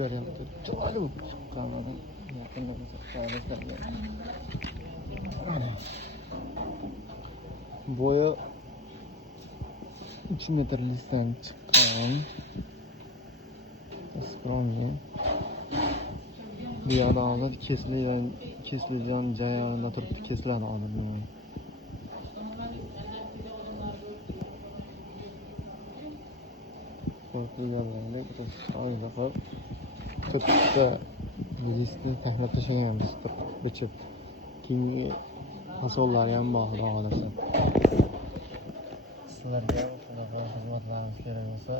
beryapti. Chiroyli bo'lib chiqqan odam. Yaqindan ko'rsatgan. Bo'yi 3 metr listdan chiqqan. Aspromiya. Bu yoqda hozir kesilgan jarayonida turibdi, kesiladi hozir. Qo'yilganlarni chiroyli qilib to'rtta listni taxlab tashlaganmiz, bichib. Keyingi fasollari ham bor, xudo xohlasa. Sizlarga shunaqa xizmatlarimiz kerak bo'lsa,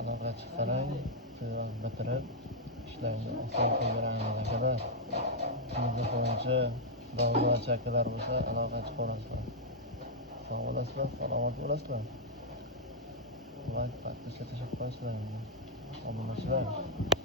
aloqa chiqaring, bitirib ishlarni oson qildiramiz akada. Sizga qo'yincha bog'lar chakalar bo'lsa, aloqa chiqarasizlar. Sog' bo'lasizlar, salomat bo'lasizlar. Like, tashkil qilasizlar. Obunachilar.